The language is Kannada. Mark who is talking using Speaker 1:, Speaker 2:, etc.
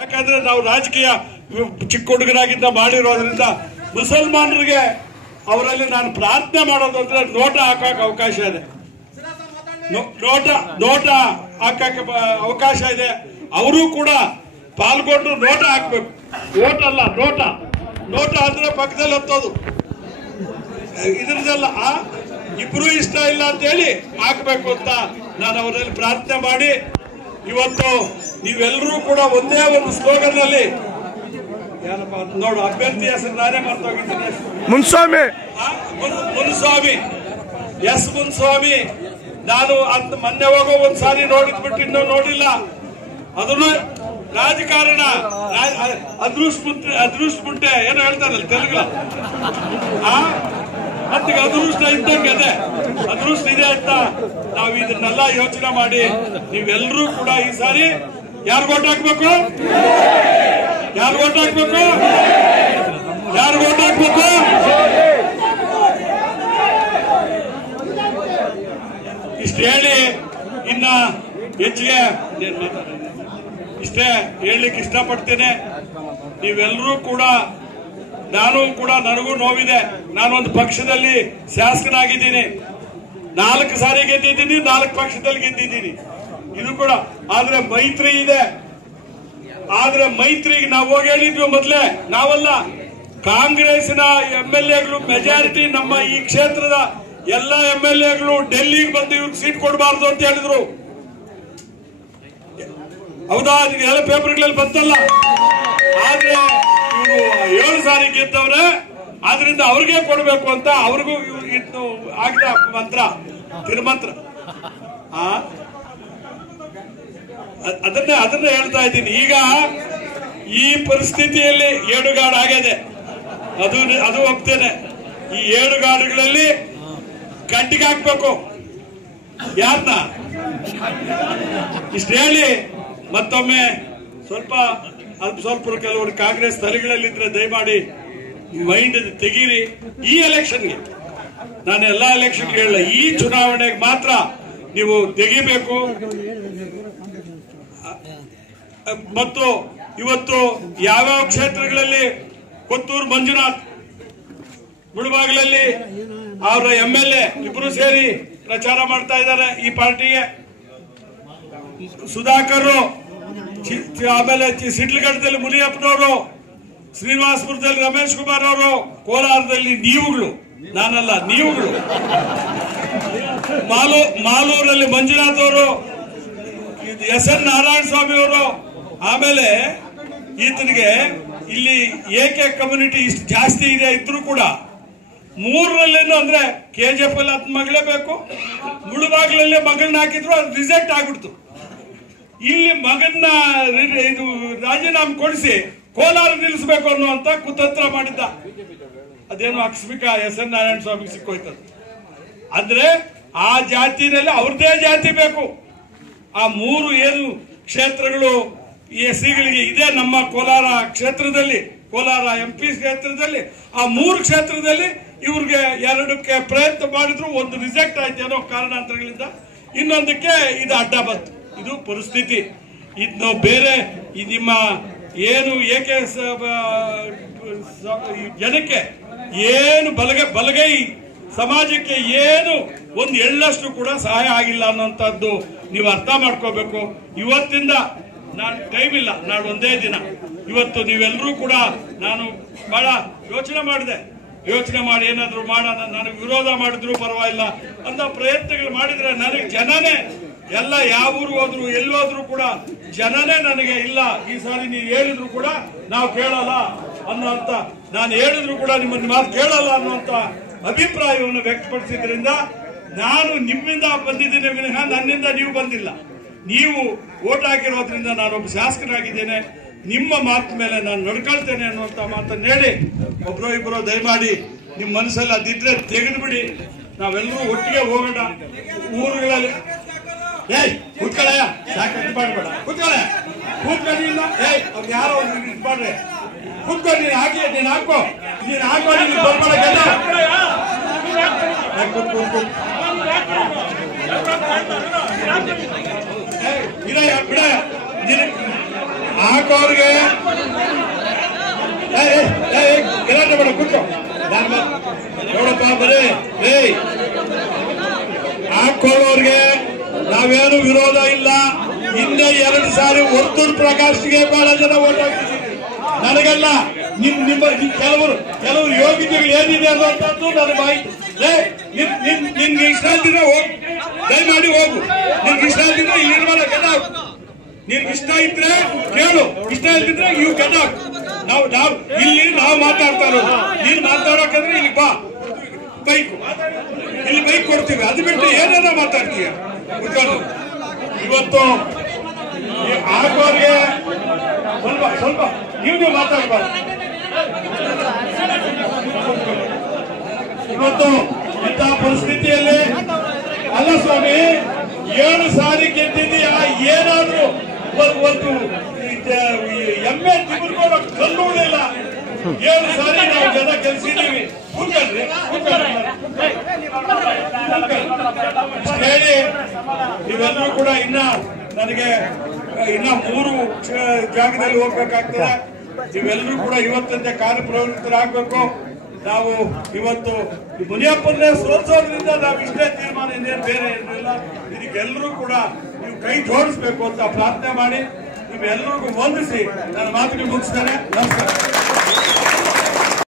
Speaker 1: ಯಾಕಂದ್ರೆ ನಾವು ರಾಜಕೀಯ ಚಿಕ್ಕ ಹುಡುಗರಾಗಿಂದ ಮಾಡಿರೋದ್ರಿಂದ ಮುಸಲ್ಮಾನರಿಗೆ ಅವರಲ್ಲಿ ನಾನು ಪ್ರಾರ್ಥನೆ ಮಾಡೋದು ಅಂದ್ರೆ ನೋಟ ಹಾಕಕ್ಕೆ ಅವಕಾಶ ಇದೆ. ನೋಟ ನೋಟ ಹಾಕಕ್ಕೆ ಅವಕಾಶ ಇದೆ. ಅವರು ಕೂಡ ಪಾಲ್ಗೊಂಡು ನೋಟ ಹಾಕ್ಬೇಕು. ಅಲ್ಲ ನೋಟ. ನೋಟ ಅಂದ್ರೆ ಪಕ್ಕದಲ್ಲಿ ಹತ್ತೋದು ಇದ್ರದಲ್ಲ ಆ ಇಬ್ರು ಇಷ್ಟ ಇಲ್ಲ ಅಂತ ಹೇಳಿ ಹಾಕ್ಬೇಕು ಅಂತ ನಾನು ಅವರಲ್ಲಿ ಪ್ರಾರ್ಥನೆ ಮಾಡಿ ಇವತ್ತು ನೀವೆಲ್ಲರೂ ಕೂಡ ಒಂದೇ ಒಂದು ಸ್ಲೋಗನ್ ಅಲ್ಲಿ ನೋಡು ಅಭ್ಯರ್ಥಿ ಹೆಸರು ನಾನೇ ಮರ್ತೋಗಿದ್ದೀನಿ.
Speaker 2: ಮುನ್ಸ್ವಾಮಿ.
Speaker 1: ಮುನ್ಸ್ವಾಮಿ. ಎಸ್ ಮುನ್ಸ್ವಾಮಿ. ನಾನು ಅಂತ ಮೊನ್ನೆ ಹೋಗೋ ಒಂದ್ ಸಾರಿ ನೋಡಿದ್ಬಿಟ್ಟು ಇನ್ನೂ ನೋಡಿಲ್ಲ. ಅದನ್ನು ರಾಜಕಾರಣ ಅದೃಷ್ಟ ಅದೃಷ್ಟ ಮುಂಟೆ ಏನೋ ಹೇಳ್ತಾರಲ್ಲ ತೆಲುಗು. ಆ ಮತ್ತೆ ಅದೃಷ್ಟ ಇದ್ದಂಗೆ ಅದೇ. ಅದೃಷ್ಟ ಇದೆ ಅಂತ ನಾವು ಇದನ್ನೆಲ್ಲ ಯೋಚನೆ ಮಾಡಿ ನೀವೆಲ್ಲರೂ ಕೂಡ ಈ ಸಾರಿ ಯಾರು ಓಟ್ ಹಾಕ್ಬೇಕು? ಯಾರು ಓಟ್ ಹಾಕ್ಬೇಕು? ಯಾರು ಓಟ್ ಹಾಕ್ಬೇಕು? ಇಷ್ಟು ಹೇಳಿ ಇನ್ನ ಹೆಚ್ಚಿಗೆ? ಇಷ್ಟೇ ಹೇಳಲಿಕ್ಕೆ ಇಷ್ಟಪಡ್ತೇನೆ. ನೀವೆಲ್ಲರೂ ಕೂಡ ನಾನು ಕೂಡ ನನಗೂ ನೋವಿದೆ. ನಾನೊಂದು ಪಕ್ಷದಲ್ಲಿ ಶಾಸಕನಾಗಿದ್ದೀನಿ. ನಾಲ್ಕು ಸಾರಿ ಗೆದ್ದಿದ್ದೀನಿ, ನಾಲ್ಕು ಪಕ್ಷದಲ್ಲಿ ಗೆದ್ದಿದ್ದೀನಿ. ಇದು ಕೂಡ, ಆದ್ರೆ ಮೈತ್ರಿ ಇದೆ. ಆದ್ರೆ ಮೈತ್ರಿಗೆ ನಾವು ಹೋಗಿ ಹೇಳಿದ್ವಿ ಮೊದಲೇ, ನಾವಲ್ಲ. ಕಾಂಗ್ರೆಸ್ನ ಎಂ ಎಲ್ ಎಗಳು ಮೆಜಾರಿಟಿ ನಮ್ಮ ಈ ಕ್ಷೇತ್ರದ ಎಲ್ಲ ಎಂ ಎಲ್ ಎಗಳು ಡೆಲ್ಲಿಗೆ ಬಂದು ಇವ್ರಿಗೆ ಸೀಟ್ ಕೊಡಬಾರ್ದು ಅಂತ ಹೇಳಿದ್ರು. ಹೌದಾ? ಎಲ್ಲ ಪೇಪರ್ಗಳಲ್ಲಿ ಬಂತಲ್ಲ? ಆದ್ರೆ ಏಳು ಸಾರಿ ಗೆದ್ದವ್ರೆ, ಆದ್ರಿಂದ ಅವ್ರಿಗೆ ಕೊಡಬೇಕು ಅಂತ ಅವ್ರಿಗೂ ಇನ್ನು ಆಗಿದ ಮಂತ್ರ, ತಿರುಮಂತ್ರ. ಅದನ್ನೇ ಅದನ್ನೇ ಹೇಳ್ತಾ ಇದ್ದೀನಿ. ಈಗ ಈ ಪರಿಸ್ಥಿತಿಯಲ್ಲಿ ಏಡುಗಾಡು ಆಗಿದೆ. ಅದು ಅದು ಒಪ್ತೇನೆ. ಈ ಏಡುಗಾಡುಗಳಲ್ಲಿ ಗಂಟಿಗೆ ಹಾಕ್ಬೇಕು. ಯಾರನ್ನ ಇಷ್ಟು ಹೇಳಿ, ಮತ್ತೊಮ್ಮೆ ಸ್ವಲ್ಪ ಅಲ್ಪ ಸ್ವಲ್ಪ ಕೆಲವರು ಕಾಂಗ್ರೆಸ್ ತಲೆಗಳಲ್ಲಿದ್ರೆ ದಯಮಾಡಿ ಮೈಂಡ್ ತೆಗೀರಿ ಈ ಎಲೆಕ್ಷನ್ಗೆ. ನಾನು ಎಲ್ಲಾ ಎಲೆಕ್ಷನ್ ಹೇಳಲ್ಲ, ಈ ಚುನಾವಣೆಗೆ ಮಾತ್ರ ನೀವು ತೆಗಿಬೇಕು. ಮತ್ತು ಇವತ್ತು ಯಾವ್ಯಾವ ಕ್ಷೇತ್ರಗಳಲ್ಲಿ ಕೊತ್ತೂರು ಮಂಜುನಾಥ್ ಮುಳುಬಾಗಿಲಲ್ಲಿ ಅವರ ಎಂ ಎಲ್ ಎ ಇಬ್ರು ಸೇರಿ ಪ್ರಚಾರ ಮಾಡ್ತಾ ಇದ್ದಾರೆ ಈ ಪಾರ್ಟಿಗೆ. ಸುಧಾಕರ್ ಆಮೇಲೆ ಸಿಡ್ಲಘಟ್ಟದಲ್ಲಿ ಮುನಿಯಪ್ಪನವರು, ಶ್ರೀನಿವಾಸಪುರದಲ್ಲಿ ರಮೇಶ್ ಕುಮಾರ್ ಅವರು ಕೋಲಾರದಲ್ಲಿ ನೀವುಗಳು. ನಾನಲ್ಲ, ನೀವುಗಳು. ಮಾಲೂ, ಮಾಲೂರಲ್ಲಿ ಮಂಜುನಾಥ್ ಅವರು, ಎಸ್ ಎನ್ ನಾರಾಯಣ ಸ್ವಾಮಿ ಅವರು, ಆಮೇಲೆ ಈತನಿಗೆ ಇಲ್ಲಿ ಏಕೆ ಕಮ್ಯುನಿಟಿ ಇಷ್ಟು ಜಾಸ್ತಿ ಇದೆ ಇದ್ರು ಕೂಡ ಮೂರರಲ್ಲೇನು ಅಂದ್ರೆ ಕೆ ಜಿ ಎಫ್ ಅಲ್ಲಿ ಹತ್ತು ಮಗಳೇ ಬೇಕು. ಮುಳುಬಾಗ್ಲಲ್ಲೇ ಮಗಳನ್ನ ಹಾಕಿದ್ರು, ಅದು ರಿಸೆಕ್ಟ್ ಆಗ್ಬಿಡ್ತು. ಇಲ್ಲಿ ಮಗನ್ನ ಇದು ರಾಜೀನಾಮೆ ಕೊಡಿಸಿ ಕೋಲಾರ ನಿಲ್ಲಿಸಬೇಕು ಅನ್ನುವಂತ ಕುತಂತ್ರ ಮಾಡಿದ್ದ. ಅದೇನು ಅಕಸ್ಮಿಕ ಎಸ್ ಎನ್ ನಾರಾಯಣ ಸ್ವಾಮಿ ಸಿಕ್ಕೋಯ್ತದ. ಅಂದ್ರೆ ಆ ಜಾತಿನಲ್ಲಿ ಅವ್ರದೇ ಜಾತಿ ಬೇಕು. ಆ ಮೂರು ಏನು ಕ್ಷೇತ್ರಗಳು ಈ ಎಸ್ಸಿಗಳಿಗೆ ಇದೆ ನಮ್ಮ ಕೋಲಾರ ಕ್ಷೇತ್ರದಲ್ಲಿ, ಕೋಲಾರ ಎಂ ಪಿ ಕ್ಷೇತ್ರದಲ್ಲಿ, ಆ ಮೂರು ಕ್ಷೇತ್ರದಲ್ಲಿ ಇವ್ರಿಗೆ ಎರಡಕ್ಕೆ ಪ್ರಯತ್ನ ಮಾಡಿದ್ರು. ಒಂದು ರಿಜೆಕ್ಟ್ ಆಯ್ತು ಏನೋ ಕಾರಣಾಂತರಗಳಿಂದ. ಇನ್ನೊಂದಕ್ಕೆ ಇದು ಅಡ್ಡ ಬಂತು. ಇದು ಪರಿಸ್ಥಿತಿ. ಇನ್ನು ಬೇರೆ, ಈ ನಿಮ್ಮ ಏನು ಏಕೆ ಜನಕ್ಕೆ ಏನು ಬಲಗೈ ಬಲಗೈ, ಸಮಾಜಕ್ಕೆ ಏನು ಒಂದು ಎಳ್ಳಷ್ಟು ಕೂಡ ಸಹಾಯ ಆಗಿಲ್ಲ ಅನ್ನೋಂಥದ್ದು ನೀವು ಅರ್ಥ ಮಾಡ್ಕೋಬೇಕು. ಇವತ್ತಿಂದ ನಾನು ಟೈಮ್ ಇಲ್ಲ ನಾಳೆ ಒಂದೇ ದಿನ. ಇವತ್ತು ನೀವೆಲ್ಲರೂ ಕೂಡ ನಾನು ಬಹಳ ಯೋಚನೆ ಮಾಡಿದೆ. ಯೋಚನೆ ಮಾಡಿ ಏನಾದರೂ ಮಾಡೋಣ, ನನಗೆ ವಿರೋಧ ಮಾಡಿದ್ರು ಪರವಾಗಿಲ್ಲ. ಅಂತ ಪ್ರಯತ್ನಗಳು ಮಾಡಿದ್ರೆ ನನಗೆ ಜನನೇ ಎಲ್ಲ ಯಾವ ಊರು ಹೋದ್ರು ಎಲ್ಲೋದ್ರು ಕೂಡ ಜನನೇ ನನಗೆ, ಇಲ್ಲ, ಈ ಸಾರಿ ನೀವು ಹೇಳಿದ್ರು ಕೂಡ ನಾವು ಕೇಳಲ್ಲ ಅನ್ನುವಂತ, ನಾನು ಹೇಳಿದ್ರು ಕೂಡ ನಿಮ್ಮನ್ನ ಮಾತು ಕೇಳಲ್ಲ ಅನ್ನುವಂತ ಅಭಿಪ್ರಾಯವನ್ನು ವ್ಯಕ್ತಪಡಿಸಿದ್ರಿಂದ ನಾನು ನಿಮ್ಮಿಂದ ಬಂದಿದ್ದೇನೆ ವಿನಃ ನನ್ನಿಂದ ನೀವು ಬಂದಿಲ್ಲ. ನೀವು ಓಟ್ ಹಾಕಿರೋದ್ರಿಂದ ನಾನೊಬ್ಬ ಶಾಸಕರಾಗಿದ್ದೇನೆ ನಿಮ್ಮ ಮಾತು ಮೇಲೆ ನಾನು ನಡ್ಕೊಳ್ತೇನೆ ಅನ್ನುವಂತ ಮಾತನ್ನ ಹೇಳಿ ಒಬ್ರೋ ಇಬ್ಬರು ದಯಮಾಡಿ ನಿಮ್ಮ ಮನಸ್ಸಲ್ಲಿ ಅದಿದ್ರೆ ತೆಗೆದ್ಬಿಡಿ. ನಾವೆಲ್ಲರೂ ಒಟ್ಟಿಗೆ ಹೋಗೋಣ. ಊರುಗಳಲ್ಲಿ ಏಯ್, ಕುತ್ಕೊಳ್ಳಯ್ಯ. ಯಾಕೆ ಇದು ಮಾಡಬೇಡ ಕುತ್ಕೊಳ್ಳ ಇಲ್ಲ. ಏಯ್ ಅವ್ರು ಯಾರೋ ಇದು ಮಾಡ್ರಿ ಕುತ್ಕೊಂಡು ನೀನು ಹಾಕಿ, ನೀನು ಹಾಕೋ ನೀನು ಹಾಕೋ ನೀನು ಬಂದ್ಬಿಡಕ್ಕೆಲ್ಲ ಬಿಡಯ್ಯ ಬಿಡ ನೀನು ಹಾಕೋರ್ಗೆ ಗಲಾಟೆ ಬೇಡ, ಕುತ್ಕೋ. ನೋಡಪ್ಪ ಬರೀ ಏಯ್. ಹಿಂದೆ ಎರಡು ಸಾರಿ ವರ್ತೂರ್ ಪ್ರಕಾಶ್ಗೆ ಬಹಳ ಜನ ಓಟ್ ನನಗಲ್ಲ ನಿಮ್ ನಿಮ್ಮ ನಿಮ್ ಕೆಲವರು ಕೆಲವರು ಯೋಗ್ಯತೆಗಳು ಏನಿದೆ ಅನ್ನುವಂಥದ್ದು ನನ್ನ ಮಾಹಿತಿ ಏ, ನಿನ್ ನಿನ್ ನಿನ್ಗೆ ಇಷ್ಟ ಇದ್ರೆ ಹೋಗು ದಯಮಾಡಿ ಹೋಗು. ನಿನ್ಗೆ ಇಷ್ಟ ಇರ್ಬೇಡ get out. ನಿನ್ಗೆ ಇಷ್ಟ ಇದ್ರೆ ಕೇಳು. ಇಷ್ಟ ಇಲ್ದಿದ್ರೆ ಇವು ಗೆಟ್ ನಾವು ನಾವು ಇಲ್ಲಿ ನಾವು ಮಾತಾಡ್ತಾ ಇರೋದು. ನೀನು ಮಾತಾಡೋಕಂದ್ರೆ ಇಲ್ಲಿ ಬಾ. ಬೈಕ್. ಇಲ್ಲಿ ಬೈಕ್ ಕೊಡ್ತೀವಿ. ಅದು ಬಿಟ್ಟು ಏನೇನೋ ಮಾತಾಡ್ತೀಯ? ಇವತ್ತು ಆಗೋರ್ಗೆ ಸ್ವಲ್ಪ ಸ್ವಲ್ಪ, ನೀವು ನೀವು ಮಾತಾಡ್ಬಾರ್ದು. ಇವತ್ತು ಇಂತಹ ಪರಿಸ್ಥಿತಿಯಲ್ಲಿ ಅಲ್ಲ ಸ್ವಾಮಿ, ಏಳು ಸಾರಿ ಗೆದ್ದಿದೀಯಾ ಏನಾದ್ರೂ ಒಂದು ಎಮ್ಮೆ ತಿರುಗೋರ ಕಲ್ಲು ಏಳು ಸಾರಿ ನಾವು ಜನ ಗೆಲ್ಸಿದೀವಿ ಕೂತ್ಕೊಳ್ರಿ ಕೂತ್ಕೊಳ್ರಿ ಹೇಳಿ, ನೀವೆಲ್ಲರೂ ಕೂಡ ಇನ್ನ ನನಗೆ ಇನ್ನ ಮೂರು ಜಾಗದಲ್ಲಿ ಹೋಗ್ಬೇಕಾಗ್ತದೆ. ನೀವೆಲ್ಲರೂ ಕೂಡ ಇವತ್ತಂತೆ ಕಾರ್ಯಪ್ರವೃತ್ತರಾಗಬೇಕು ನಾವು ಇವತ್ತು ಮುನಿಯಪ್ಪನ್ನೇ ಸೋಲ್ಸೋದ್ರಿಂದ ನಾವು ಇಷ್ಟೇ ತೀರ್ಮಾನ ಇನ್ನೇನು ಬೇರೆ ಏನಿಲ್ಲ ಇದಕ್ಕೆಲ್ಲರೂ ಕೂಡ ನೀವು ಕೈ ಜೋಡಿಸ್ಬೇಕು ಅಂತ ಪ್ರಾರ್ಥನೆ ಮಾಡಿ. ನೀವೆಲ್ಲರಿಗೂ ವಂದಿಸಿ. ನನ್ನ ಮಾತಿಗೆ ಮುಗಿಸ್ತಾರೆ. ನಮಸ್ಕಾರ.